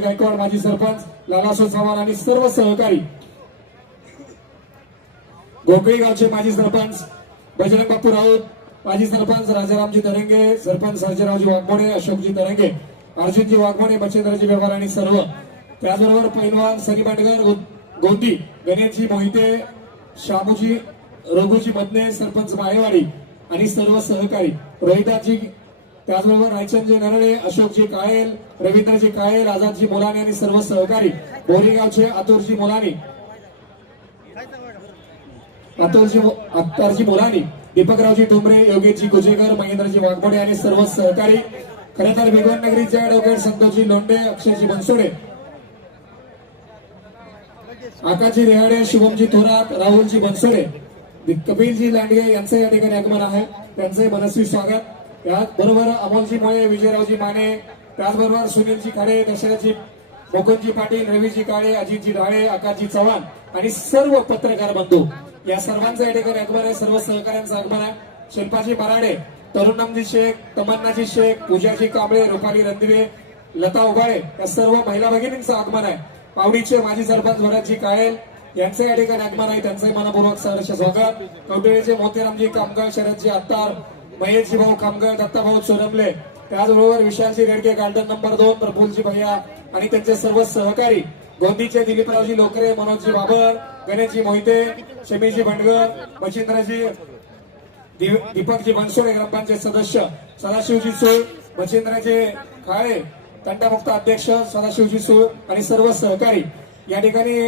गायकवाड माजी सरपंच लालासो चव्हाण आणि सर्व सहकारी. गोकळी गावचे माजी सरपंच बजरंग बापू राऊत माजी सरपंच राजारामजी तरंगे सरपंच सर्जेरावजी वाघमोडे अशोकजी तरंगे अर्जुनजी वाघमोडे बचेंद्रजी व्यवहार आणि सर्व. त्याचबरोबर पैलवान सनी बांडगर गोंदी गणेशजी मोहिते शामूजी रघुजी मदने सरपंच माळेवाडी आणि सर्व सहकारी. रोहिताजी त्याचबरोबर रायचंदजी नरळे अशोकजी कायल रवींद्रजी कायल आझादजी मोलानी आणि सर्व सहकारी बोरीगावचे आतुरजी मोलानी. अतुरजी अत्तारजी मोलानी दीपकरावजी ठोंबरे योगेशजी गुजेकर महेंद्रजी वाघमोडे आणि सर्व सहकारी खरे तर भिगवण नगरीचे ॲडव्होकेट संतोषजी लोंढे अक्षयजी बनसोडे. आकाशजी रेहाडे शुभमजी थोरात राहुलजी बनसोडे. कपिलजी लांडगे यांचं या ठिकाणी आगमन आहे. त्यांचे मनस्वी स्वागत. त्याचबरोबर अमोलजी मोये विजयरावजी माने त्याचबरोबर सुनीलजी खाडे दशरथजी मुकुंदजी पाटील रवीजी काळे अजितजी ढाळे आकाशजी चव्हाण आणि सर्व पत्रकार बंधू. या सर्वांचं या ठिकाणी आगमन आहे. सर्व सहकाऱ्यांचं आगमन आहे. शिल्पाजी मराडे तरुणमजी शेख तमन्नाजी शेख पूजाजी कांबळे रुपाली रणदिवे लता उभाळे या सर्व महिला भगिनींचं आगमन आहे. पावडीचे माजी सरपंच भरतजी काळेल यांचं या ठिकाणी आगमन आहे. त्यांचंही मनपूर्वक सहर्ष स्वागत. कवटेळीचे मोतीरामजी कामगार शरदजी आत्तार महेशजी भाऊ कामगार दत्ताभाऊ चोरमले त्याचबरोबर विशालजी रेडके गार्डन नंबर दोन प्रफुलजी भैया आणि त्यांचे सर्व सहकारी. गोंदीचे दिलीपरावजी लोकरे मनोजजी बाबर गणेशजी मोहिते शमीजी भंडगर मच्छिंद्रजी दीपकजी बनसोडे ग्रामपंचायत सदस्य सदाशिवजी सूळ मच्छिंद्रजी खाळे तंटामुक्त अध्यक्ष सदाशिवजी सूळ आणि सर्व सहकारी. या ठिकाणी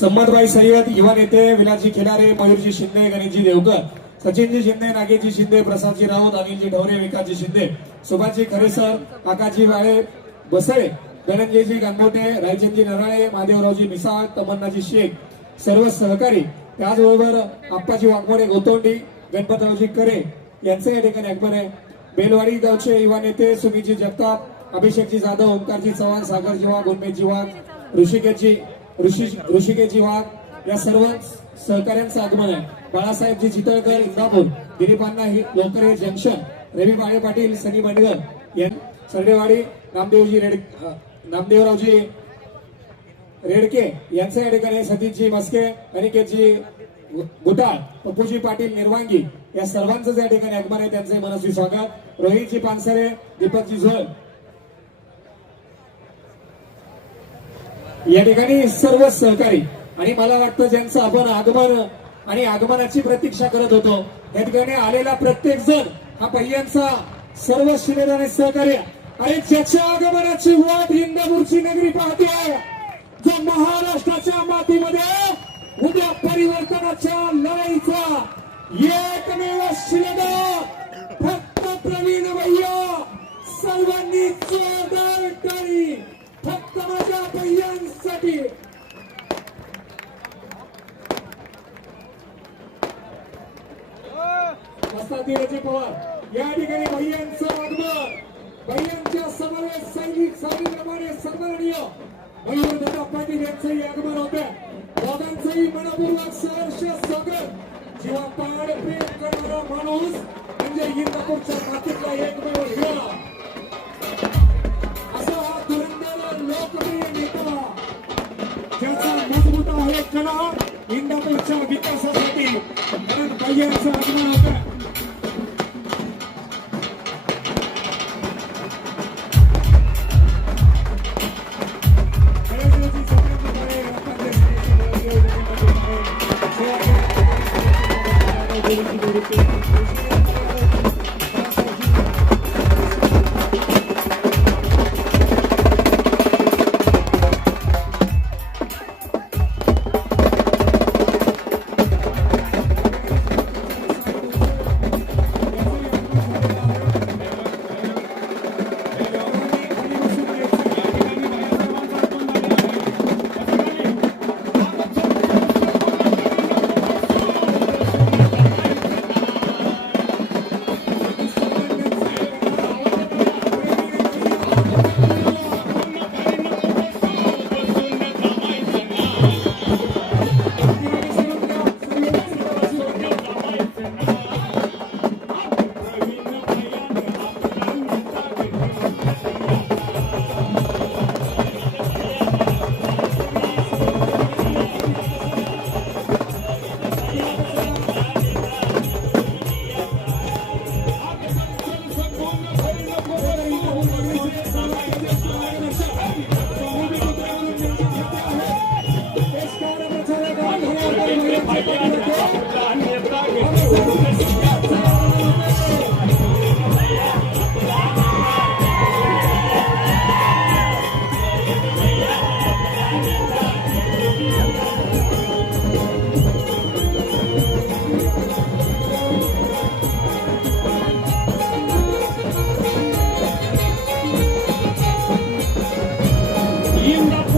संमतबाई सय्यद युवा नेते विलासजी खिलारे मयूरजी शिंदे गणेशजी देवकर सचिनजी शिंदे नागेशजी शिंदे प्रसादजी राऊत अनिलजी ढवरे विकासजी शिंदे सुभाषजी खरेसर काकाजी वाळे बसळे धनंजयजी गणमोटे रायचंदजी नराळे महादेवरावजी मिसाळ तमन्नाजी शेख सर्व सहकारी त्याचबरोबर आप्पाजी वाघमोडे गोतोंडी गणपतरावजी करे यांचं या ठिकाणी आगमन आहे. बेलवाडी गावचे युवा नेते सुमीजी जगताप अभिषेकजी जाधव ओंकारजी चव्हाण सागरजी वाघ उन्मेशजी वाघ ऋषिकेशजी ऋषी ऋषिकेजी वाघ या सर्व सहकार्यांचं आगमन आहे. बाळासाहेबजी चितळकर इंदापूर दिलीपांना लोकर हे जंक्शन रवी बाळे पाटील सनी मंडगर सरडेवाडी नामदेवजी रेड नामदेवरावजी रेडके यांचं या ठिकाणी सतीशजी मस्के अनिकेतजी गुटाळ पप्पूजी पाटील निर्वांगी या सर्वांचं या ठिकाणी आगमन आहे. त्यांचे मनस्वी स्वागत. रोहितजी पानसरे दीपकजी झोळ या ठिकाणी सर्व सहकारी आणि मला वाटतं ज्यांचं आपण आगमन आणि आगमनाची प्रतीक्षा करत होतो या ठिकाणी आलेला प्रत्येक जण हा पहिल्यांचा सर्व शिलेदार आणि सहकार्य आणि ज्याच्या आगमनाची वाट इंदापूरची नगरी पाहते जो महाराष्ट्राच्या मातीमध्ये उद्या परिवर्तनाच्या लढाईचा एकमेव शिलेदार फक्त प्रवीण भैया सर्वांनी जोरदार टाळी फक्त माझ्या भैयांसाठी धीरजी पवार. या ठिकाणी भैयांचं आगमन भैयांच्या समावेश सैनिक साथीप्रमाणे सन्माननीय मयूर दादा पाटील यांचंही आगमन होतं दादांचंही मनपूर्वक सहर्ष स्वागत. जेव्हा पाड प्रेम करणारा माणूस म्हणजे इंदापूरच्या मातीतला एकमेव हिरा ಪಕ್ಷ ವಿಕಾಸದಲ್ಲಿ ನನ್ನ ಕೈಯಲ್ಲಿ ಸಹ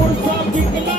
45 week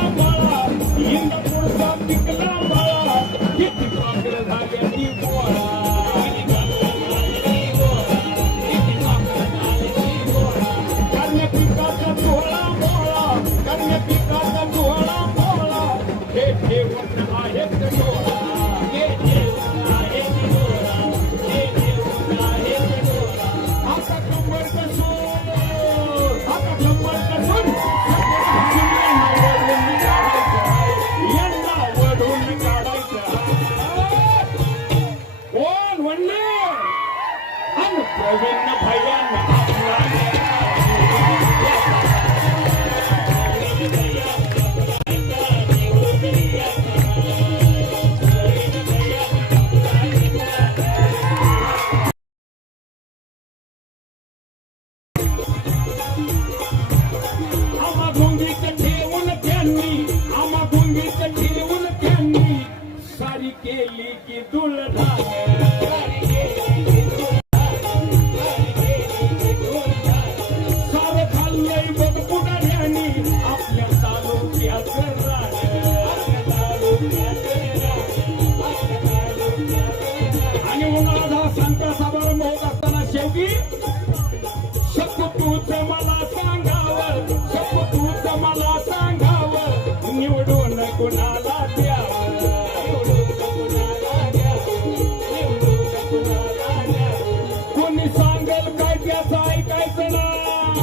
त्याचं ऐकायचं नाही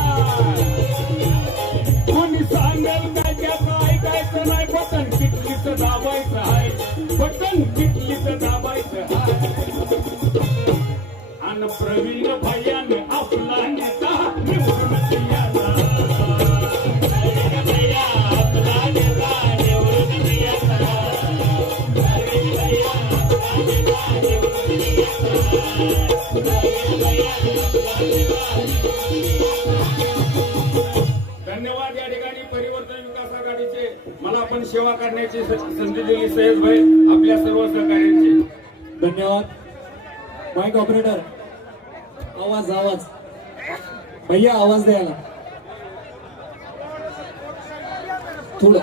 कोणी सांगेल काय त्याचं ऐकायचं नाही बटन किटलीच दाबायचं आहे. बटन किटलीच दाबायचं आहे. आणि प्रवीण भाई धन्यवाद या ठिकाणी परिवर्तन विकास आघाडीचे. मला पण सेवा करण्याची संधी दिली सय्यद भाई आपल्या सर्व सहकार्यांची धन्यवाद. माईक ऑपरेटर आवाज आवाज. भैया आवाज द्यायला. थोडं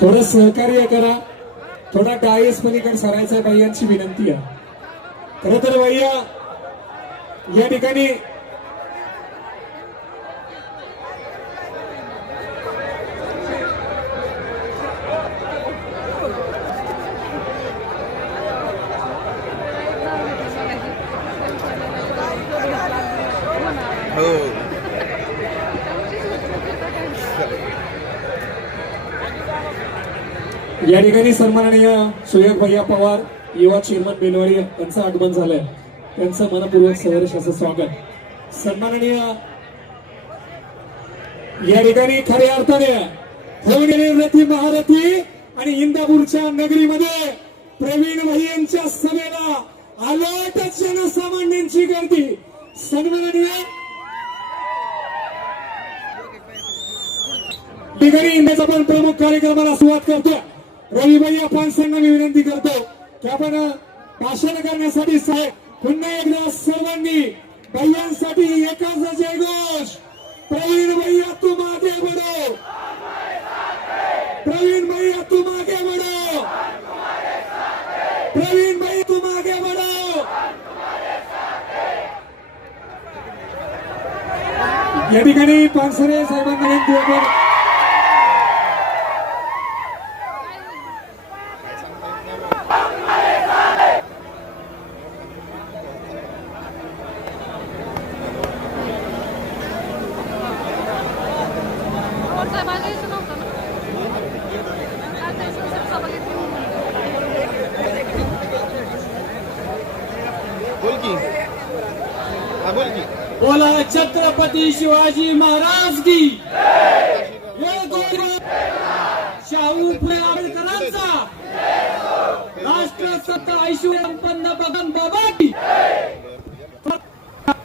थोडं सहकार्य करा. थोडा डायस पलीकडे सरायचा भैयांची विनंती आहे. खरं तर भैया या ठिकाणी हो. या ठिकाणी सन्माननीय सुयोग भैया पवार युवा चेअरमन बेलवाडी यांचं आगमन झालंय. त्यांचं मनपूर्वक सहर्ष असं स्वागत. सन्माननीय या ठिकाणी खऱ्या अर्थाने होऊन रथी महारथी आणि इंदापूरच्या नगरीमध्ये प्रवीण भाई यांच्या सभेला आलोट जनसामान्यांची गर्दी. सन्माननीय ठिकाणी इंडियाचा पण प्रमुख कार्यक्रमाला सुरुवात करतो रविभाई आपण संघ मी विनंती करतो की आपण भाषण करण्यासाठी साहेब पुन्हा एकदा सर्वांनी भैयांसाठी एकाच जयघोष. प्रवीण भैया तू मागे बडो प्रवीण भैया तू मागे बडो प्रवीण भाई तू मागे बडो या ठिकाणी पानसरे साहेबांना विनंती आपण पवार साहेब आले यायचं नव्हतं ना आज ते सभा घेतली बोल की हा बोल की बोला छत्रपती शिवाजी महाराज की. शाहू फुले आंबेडकरांचा. राष्ट्रसत्ता ऐश्वर्य संपन्न बघन बाबा की.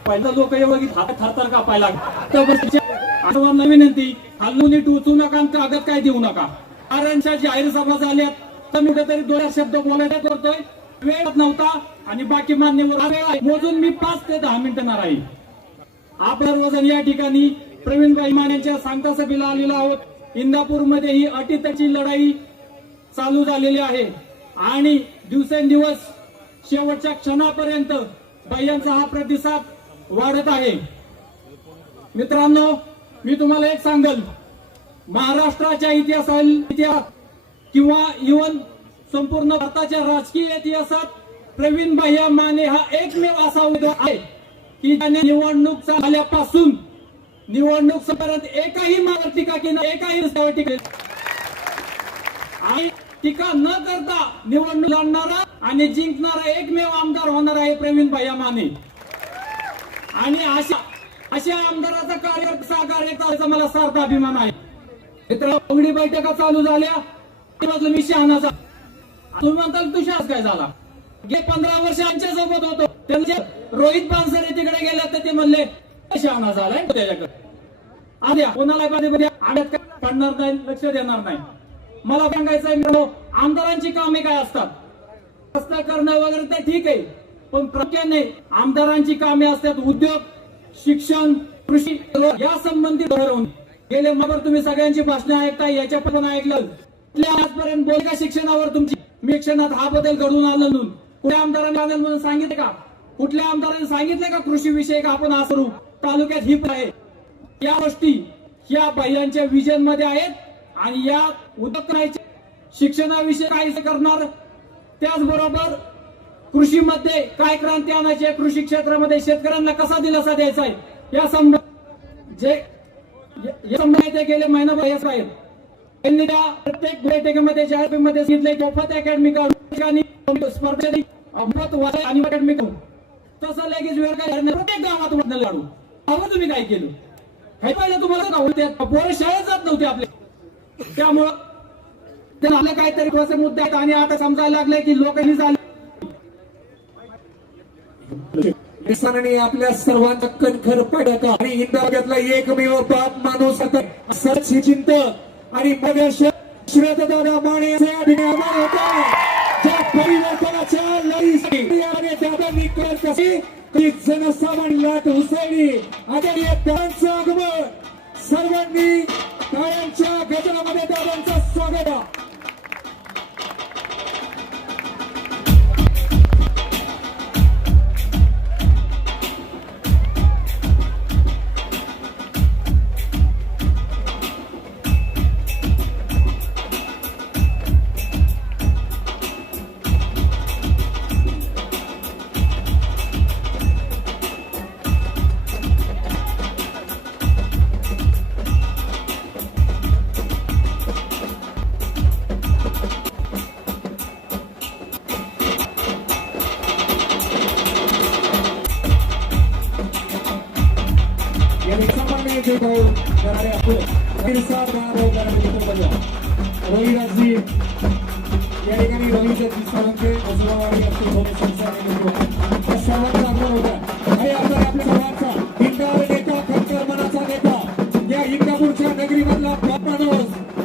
पहिला लोक एवढी हात थरथर कापायला सर्वांना विनंती हल्लूनी टोचू नका आणि कागद काय देऊ नका. कारणच्या जाहीर सभा झाल्यात तर मी कुठेतरी दोन शब्द बोलायला करतोय. वेळ नव्हता आणि बाकी मान्यवर मोजून मी पाच ते दहा मिनिटं येणार आहे आपल्या रोजन या ठिकाणी प्रवीणभाई मानेच्या सांगता सभेला आलेलो आहोत. इंदापूरमध्ये ही अटीतची लढाई चालू झालेली आहे. आणि दिवसेंदिवस शेवटच्या क्षणापर्यंत बाह्यांचा हा प्रतिसाद वाढत आहे. मित्रांनो मी तुम्हाला एक सांगल. महाराष्ट्राच्या इतिहासाल इतिहास किंवा इवन संपूर्ण भारताच्या राजकीय इतिहासात प्रवीण भैया माने हा एकमेव असा उमेदवार आहे. की ज्याने निवडणूक झाल्यापासून निवडणूक पर्यंत एकाही मावर टीका केली एकाही रस्त्यावर टीका आणि टीका न करता निवडणूक लढणारा आणि जिंकणारा एकमेव आमदार होणार आहे प्रवीण भैया माने आणि अशा अशा आमदाराचा कार्य सहकार्याचा मला सार्थ अभिमान आहे. मित्र उघडी बैठका चालू झाल्या. तेव्हा मी शहाणाचा तुम्ही म्हणताल तू काय झाला? गे पंधरा वर्ष आमच्यासोबत होतो. त्यांचे म्हणजे रोहित पानसरे तिकडे गेले तर ते म्हणले शहाणा झालाय? त्याच्याकडे. आद्या कोणाला म्हणजे आड्यात पडणार नाही लक्ष देणार नाही. मला सांगायचंय मित्रांनो आमदारांची कामे काय असतात? रस्ता करणं वगैरे ते ठीक आहे पण प्रामुख्याने आमदारांची कामे असतात उद्योग शिक्षण कृषी या संबंधित ठरवून गेले मग तुम्ही सगळ्यांची भाषणं ऐकताय याच्या पण ऐकलं आजपर्यंत बोल का शिक्षणावर तुमची? मी शिक्षणात हा बदल घडून आला म्हणून. कुठे आमदारांना म्हणून सांगितलं का? कुठल्या आमदारांनी सांगितलं का कृषी विषय का आपण असू तालुक्यात ही आहे. या गोष्टी या बाह्यांच्या विजनमध्ये आहेत आणि या उद्योग शिक्षणाविषयी काय करणार. त्याचबरोबर कृषीमध्ये काय क्रांती आणायची आहे? कृषी क्षेत्रामध्ये शेतकऱ्यांना कसा दिलासा द्यायचा आहे? या संभ जे या- या गेले महिनाभर हे साहेब त्यांनी त्या प्रत्येक बैठकीमध्ये जाहीरमध्ये सांगितले मोफत अकॅडमी काढून ठिकाणी मोफत आणि अकॅडमी करून तसं लगेच वेळ काय करणार? प्रत्येक गावात वाटणं काढू अहो तुम्ही काय केलं? हे पाहिलं तुम्हाला का होते? पोरं शाळेत जात नव्हते आपले. त्यामुळं त्याला आपले काहीतरी असे मुद्दे आहेत आणि आता समजायला लागले की लोकांनी झाले. किसानाने आपल्या सर्वांना कणखर पडत आणि हिंदावत्यातला एकमेव बाप माणूस आता असंच हे चिंत आणि मग श्रद्धादा माने असे अभिनय होता ज्या परिवर्तनाच्या लढीसाठी आणि दादांनी कशी की जनसामान्य लाट हुसैनी. आदरणीय त्यांचं आगमन. सर्वांनी कायमच्या गजरामध्ये दादांचं स्वागत. रविराजजी या ठिकाणी रविराजजी सावंते वसुलावाडी असतील भोमे संसार आणि लोक. या सर्वांचा आग्रह होता आणि आपण आपल्या सर्वांचा हिंदावर नेता खटकर मनाचा नेता या इंदापूरच्या नगरीमधला बाप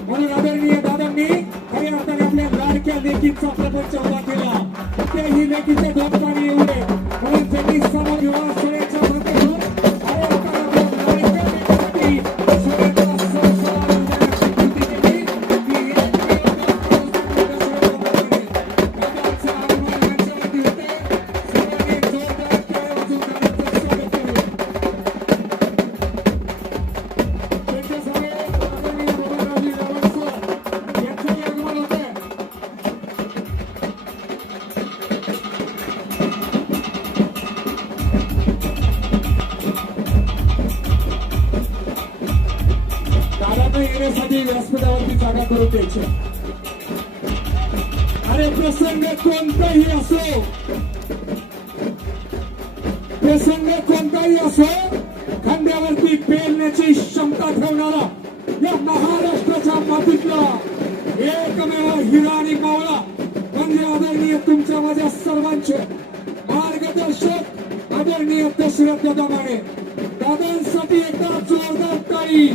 म्हणून आदरणीय दादांनी खऱ्या अर्थाने आपल्या लाडक्या लेकीचा प्रपंच उभा केला. त्याही लेकीचे दोन येण्यासाठी व्यासपीठावरती जागा करून द्यायची. अरे प्रसंग कोणताही असो. प्रसंग कोणताही असो खांद्यावरती पेरण्याची क्षमता ठेवणारा या महाराष्ट्राच्या मातीतला एकमेव हिरा आणि मावळा. म्हणजे आदरणीय तुमच्या माझ्या सर्वांचे मार्गदर्शक आदरणीय दशरथ दादा माने दादांसाठी एकदा जोरदार ताई.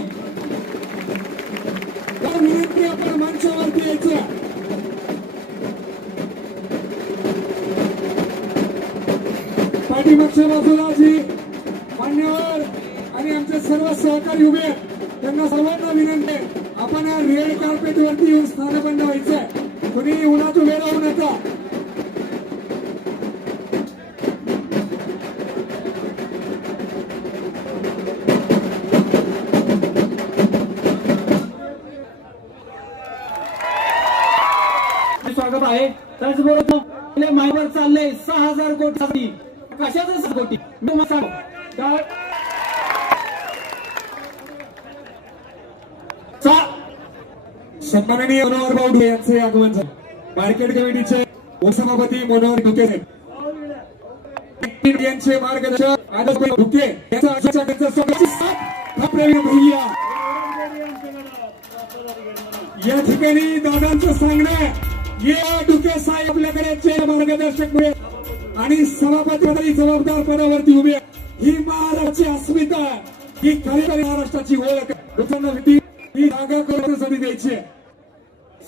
तर विनंती आपण मंचावरती यायचं पाठीमागच्या बाजूला जी मान्यवर आणि आमचे सर्व सहकारी उभे त्यांना सर्वांना विनंती आहे आपण या रेड कार्पेट वरती येऊन स्थानबंद व्हायचंय. कुणी उन्हात उभे राहू नका. हजार कशाचं सहा मी तुम्हाला सांगतो सन्माननीय मनोहर बावडे यांचे आगमन झाले. मार्केट कमिटीचे उपसभापती मनोहर धुके यांचे मार्गदर्शक आदर्श धुके यांचा या ठिकाणी दादांचं सांगणं या डुके साहेब आपल्याकडे मार्गदर्शक मिळेल आणि सभापती जबाबदार पदावरती उभी आहेत. ही महाराष्ट्राची अस्मिता ही खरी महाराष्ट्राची ओळख आहे. लोकांना भीती ही जागा करून द्यायची आहे.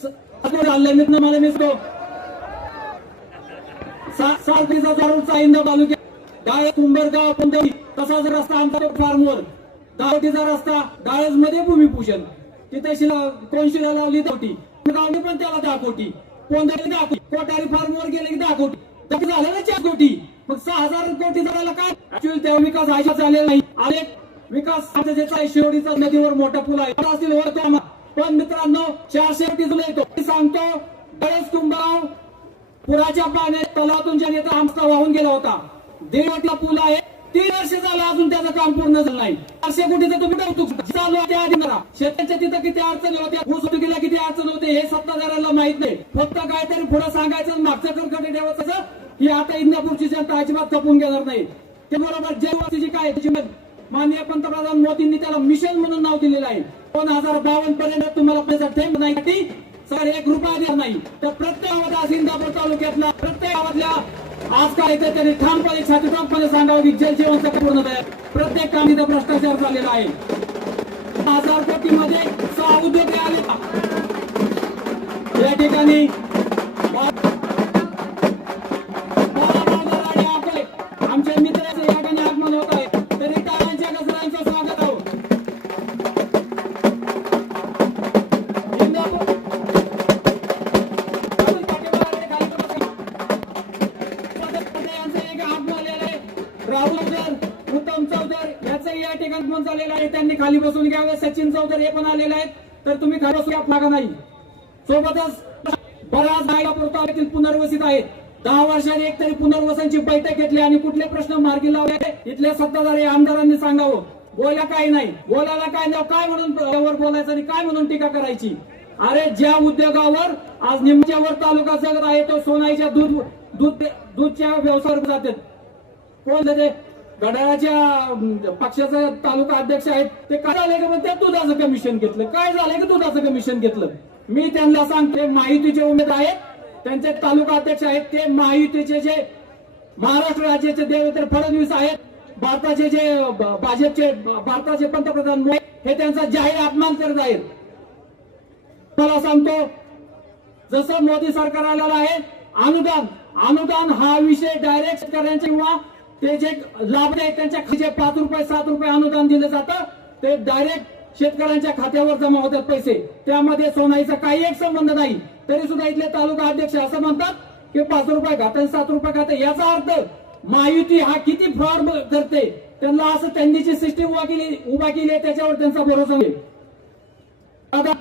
स- आपण चाललंय मित्र मला मिसतो सारखीचा जरूरचा इंदा तालुक्यात डाळे कुंभरगाव पंधरी तसाच रस्ता आमचा फार्मवर. दावटीचा रस्ता डाळजमध्ये भूमिभूषण तिथे शिला कोण शिला लावली दावटी गावली पण त्याला दहा कोणत्याही पोंदरी कोटारी फार्मवर गेले की दहा झालं ना चार कोटी मग सहा हजार कोटी झाला काय? ऍक्च्युअल त्या विकास आयशा झालेला नाही. अनेक विकास आता ज्याचा आहे शिवडीचा नदीवर मोठा पूल आहे. आता असतील होतो पण मित्रांनो चारशे कोटी तुला येतो सांगतो गणेश कुंभाराव पुराच्या पाण्यात तलावातून ज्या नेता आमचा वाहून गेला होता. दीड पूल आहे. तीन वर्ष झालं अजून त्याचं काम पूर्ण झालं नाही. चारशे कोटीचं तुम्ही कौतुक चालू त्या आधी करा. शेताच्या तिथं किती अडचणी होत्या ऊस भूसुटीला किती अडचण होते हे सत्ताधाऱ्यांना माहीत नाही. फक्त काहीतरी पुढे सांगायचं आणि मागचं कर्कटे ठेवायचं की आता इंदापूरची जनता अजिबात कपून घेणार नाही. ते बरोबर जयवासीची काय माननीय पंतप्रधान मोदींनी त्याला मिशन म्हणून नाव दिलेलं आहे. दोन हजार बावन्न पर्यंत तुम्हाला पैसा थेंब नाही सर एक रुपया देणार नाही. तर प्रत्येक गावात आज इंदापूर तालुक्यातला प्रत्येक गावातल्या आज काय येतं त्यांनी ठामपणे छाती सांगावं की जल जीवन पूर्ण आहे प्रत्येक काम इथं भ्रष्टाचार झालेला आहे. हजार कोटी मध्ये सहा उद्योग आले. या ठिकाणी आमच्या मित्राचं या ठिकाणी आगमन होत आहे. खाली सचिन चौधरी हे पण आलेले आहेत. तर तुम्ही खाली मागा नाही. सोबतच बराच गायकापूर तालुक्यातील पुनर्वसित आहेत. दहा वर्षांनी एक तरी पुनर्वसनची बैठक घेतली आणि कुठले प्रश्न मार्गी लावले इथल्या सत्ताधारी आमदारांनी सांगावं. बोला काय नाही. बोलायला काय नाही. काय म्हणून बोलायचं आणि काय म्हणून टीका करायची? अरे ज्या उद्योगावर आज निमच्यावर तालुका जगत आहे तो सोनाईच्या दूध दूध दूधच्या व्यवसायावर जातात कोण घड्याळाच्या पक्षाचे तालुका अध्यक्ष आहेत ते काय झाले की मग त्या दुधाचं कमिशन घेतलं. काय झालं की दुधाचं कमिशन घेतलं? मी त्यांना सांगते माहितीचे उमेद आहेत त्यांचे तालुका अध्यक्ष आहेत ते महायुतीचे जे महाराष्ट्र राज्याचे देवेंद्र फडणवीस आहेत भारताचे जे भाजपचे भारताचे पंतप्रधान हे त्यांचा जाहीर अपमान करत आहेत. मला सांगतो जसं मोदी सरकार आलेलं आहे अनुदान अनुदान हा विषय डायरेक्ट शेतकऱ्यांचे किंवा ते जे लाभ आहेत त्यांच्या जे पाच रुपये सात रुपये अनुदान दिलं जातं ते डायरेक्ट शेतकऱ्यांच्या खात्यावर जमा होतात पैसे. त्यामध्ये सोनाईचा काही एक संबंध नाही. तरी सुद्धा इथले तालुका अध्यक्ष असं म्हणतात की पाच रुपये खाते सात रुपये खाते याचा अर्थ महायुती हा किती फ्रॉड करते त्यांना असं त्यांनी जी सिस्टीम उभा केली उभा केली आहे त्याच्यावर त्यांचा भरोसा नाही. आता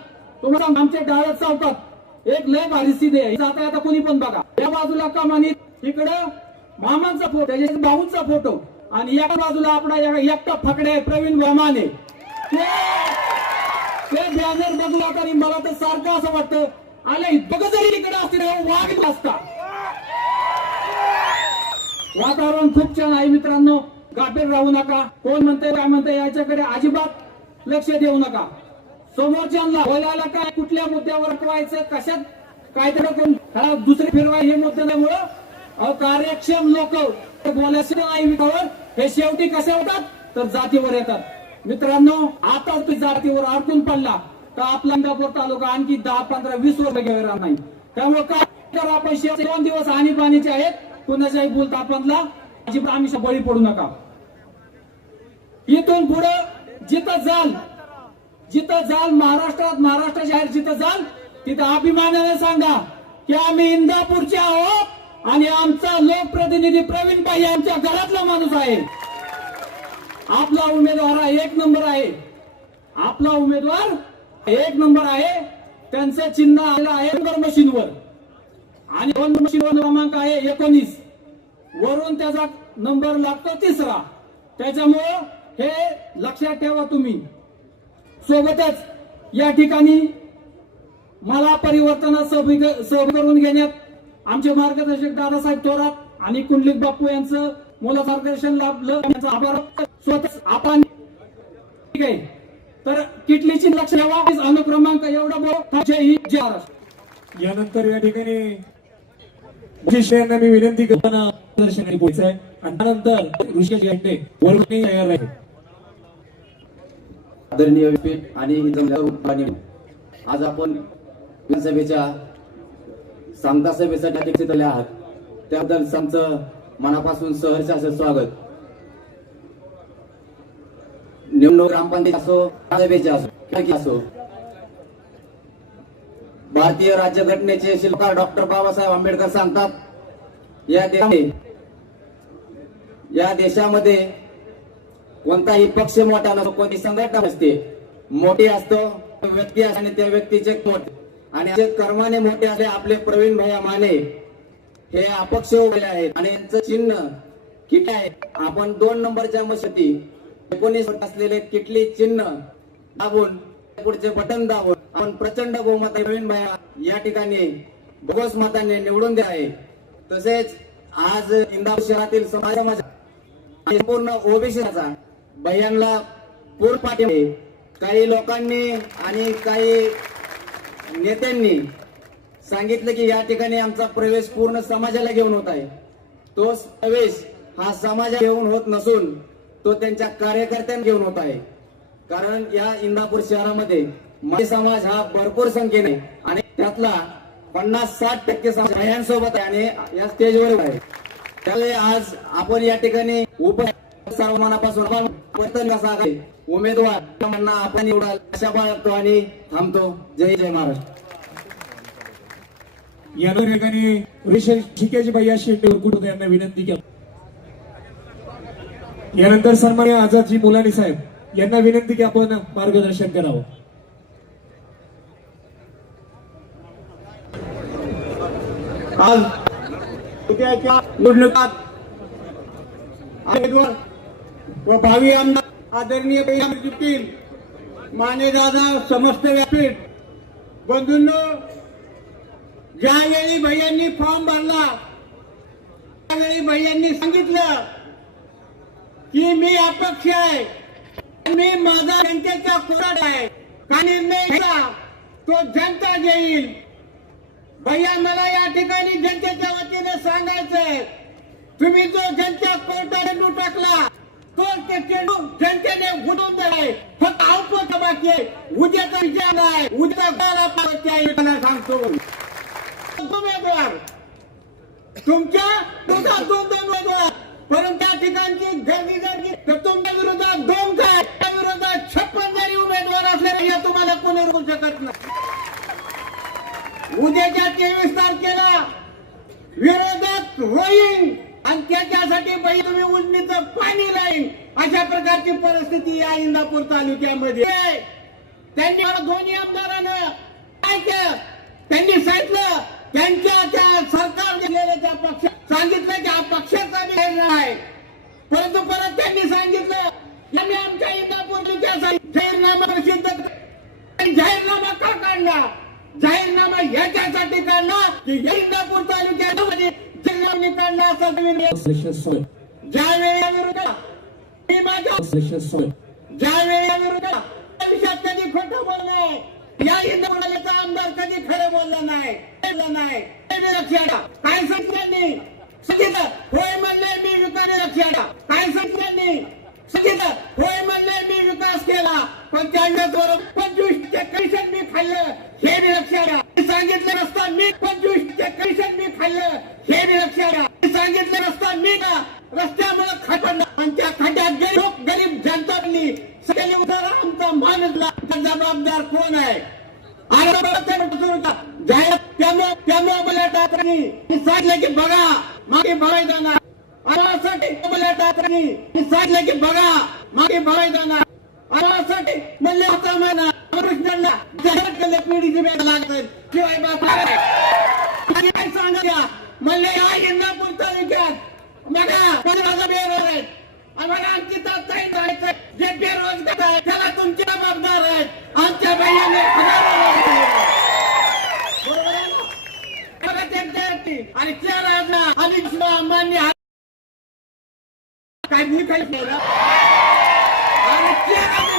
तुम्हाला आमच्या डायरेक्ट चालतात एक लय भारी सीधे आहे. आता आता कोणी पण बघा. या बाजूला कमानीत इकडं मामांचा फोटो त्याच्या भाऊंचा फोटो. आणि एका बाजूला आपला एकटा फकडे प्रवीण भमाने ते बॅनर बघू आणि मला तर सारखं असं वाटतं आले बघ जरी इकडे असते वाघ असता वातावरण खूप छान आहे मित्रांनो. गाफील राहू नका. कोण म्हणते काय म्हणते याच्याकडे अजिबात लक्ष देऊ नका. समोरच्यांना बोलायला काय कुठल्या मुद्द्यावर अटवायचं कशात काय करून दुसरे फिरवाय हे मुद्द्यामुळं अहो, कार्यक्षम लोक बोलायचं नाही विकावर हे शेवटी कसे होतात? तर जातीवर येतात. मित्रांनो आता तू जातीवर अडकून पडला. तर आपला अंगापूर तालुका आणखी दहा पंधरा वीस वर्ष घेणार नाही. त्यामुळे काय करा आपण शेवटी दोन दिवस आणि पाणीचे आहेत. कुणाच्याही बोलता आपणला अजिबात आम्ही बळी पडू नका. इथून पुढे जिथं जाल जिथं जाल महाराष्ट्रात महाराष्ट्र जाहीर जिथं जाल तिथं अभिमानाने सांगा की आम्ही इंदापूरचे आहोत. आणि आमचा लोकप्रतिनिधी प्रवीण भाई आमच्या घरातला माणूस आहे. आपला उमेदवार हा एक नंबर आहे. आपला उमेदवार एक नंबर आहे. त्यांचं चिन्ह आलं आहे नंबर मशीनवर. आणि दोन मशीनवर क्रमांक आहे एकोणीस. वरून त्याचा नंबर लागतो तिसरा. त्याच्यामुळं हे लक्षात ठेवा तुम्ही. सोबतच या ठिकाणी मला परिवर्तनात सहभागी सहभागी करून घेण्यात आमचे मार्गदर्शक दादासाहेब थोरात आणि कुंडलिक बापू यांचं मला मार्गदर्शन लाभलं. यांचा आभार स्वतः आपण ठीक आहे. तर किटलीची लक्ष ठेवा. अनुक्रमांक एवढा जय हिंद जय महाराष्ट्र. यानंतर या ठिकाणी विशेष यांना मी विनंती करताना दर्शनाने पोहोचाय आणि त्यानंतर ऋषिकेश यांनी वर्गणी तयार आहे. आदरणीय आणि आज आपण विधानसभेच्या सांगता सभेसाठी अध्यक्ष झाले आहात. त्याबद्दल आमचं मनापासून सहर्ष असं स्वागत. निवडणूक ग्रामपंचायत असो सभेचे असो असो. भारतीय राज्यघटनेचे शिल्पकार डॉक्टर बाबासाहेब आंबेडकर सांगतात या देशामध्ये या देशामध्ये कोणताही पक्ष मोठा नसतो कोणती संघटना नसते. मोठी असतो व्यक्ती असते आणि त्या व्यक्तीचे मोठे आणि कर्माने मोठे असे आपले प्रवीण भैया माने हे अपक्ष उभे आहेत. आणि यांचं चिन्ह किट आहे? आपण दोन नंबरच्या मशती एकोणीस असलेले किटली चिन्ह दाबून पुढचे बटन दाबून आपण प्रचंड बहुमत प्रवीण भैया या ठिकाणी भगोस मताने निवडून द्या आहे. तसेच आज इंदापूर शहरातील समाज आणि संपूर्ण ओबीसीचा भैयांना पूर पाठिंबा काही लोकांनी आणि काही नेत्यांनी सांगितलं की या ठिकाणी आमचा प्रवेश पूर्ण समाजाला घेऊन होत आहे. तो प्रवेश हा समाजा घेऊन होत नसून तो त्यांच्या कार्यकर्त्यांना घेऊन होत आहे. कारण या इंदापूर शहरामध्ये मराठी समाज हा भरपूर संख्येने आणि त्यातला पन्नास साठ टक्के समाज भयांसोबत आहे आणि या स्टेजवर आहे. त्यामुळे आज आपण या ठिकाणी उप सर्वमानापासून आपण वर्तन उमेदवार त्यांना आपण निवडाल अशा बाळगतो आणि थांबतो. जय जय महाराष्ट्र. यानंतर या ठिकाणी ऋषी शिकेश भैया शेट्टी उरकुट यांना विनंती केली? यानंतर सन्मान्य आझादजी मुलानी साहेब यांना विनंती की आपण मार्गदर्शन करावं. आज उद्याच्या निवडणुकात उमेदवार व भावी आमदार आदरणीय माने मानेदादा समस्त व्यापीठ. बंधूंनो ज्यावेळी भैयांनी फॉर्म भरला त्यावेळी भैयांनी सांगितलं की मी अपक्ष आहे. मी माझा जनतेचा कोराट आहे. का निर्णय घ्या तो जनता घेईल भैया मला या ठिकाणी जनतेच्या वतीने सांगायचंय. तुम्ही जो जनता कोर्टात चेंडू टाकला तो ते चेंडू जनतेने उडवून दिलाय फक्त अवपत बाकी आहे उद्याचा विजय नाही. उद्या गाला पाहिजे सांगतो. उमेदवार तुमच्या विरोधात दोन दोन उमेदवार परंतु त्या ठिकाणची गर्दी जर तर तुमच्या विरोधात दोन काय? त्या विरोधात छप्पन जरी उमेदवार असले भैया तुम्हाला कोणी रोखू शकत नाही. उद्याच्या तेवीस तारखेला विरोधात होईल. आणि त्याच्यासाठी बाई तुम्ही उजनीचं पाणी राहील. अशा प्रकारची परिस्थिती या इंदापूर तालुक्यामध्ये आहे. त्यांनी दोन्ही आमदारानं काय केलं त्यांनी सांगितलं त्यांच्या त्या सरकार दिलेल्या त्या पक्ष सांगितलं की हा पक्षाचा निर्णय आहे. परंतु परत त्यांनी सांगितलं आम्ही आमच्या इंदापूर जाहीरनामा प्रसिद्ध आणि जाहीरनामा का काढला? जाहीरनामा याच्यासाठी काढला की इंदापूर तालुक्यामध्ये जिल्ह्याने या कधी खोटं या आमदार कधी खरं बोलला नाही नाही काय सांगितलं होय म्हणले मी विकास लक्षात काय सांगितलं सांगितलं होय म्हणले मी विकास केला पण त्यांच्याबरोबर पंचवीस ते कमिशन मी खाल्लं हे मी लक्षात घ्या सांगितलं नसता मी पंचवीस ते कमिशन मी खाल्लं हे मी लक्षात घ्या सांगितलं नसता मी ना रस्त्यामुळे खटलं आणि त्या खड्ड्यात गरीब गरीब जनता बनली सगळे उतारा आमचा माणूसला जबाबदार कोण आहे? त्यामुळे त्यामुळे मला टाकणी सांगितलं की बघा मागे बघायचं ना सांगितलं की बघा मागे भराय जाणार आम्हासाठी म्हणले होता कृष्णांना जाहीर केले पिढीची वेळ शिवाय काय सांगा म्हणले या इंदापूर तालुक्यात बघा आहेत आम्हाला जायचं जे बेरोजगार आहेत त्याला तुमचे जबाबदार आहेत आमच्या बहिणीने आणि आणि मान्य काय मी काही केलं आणि चार हजार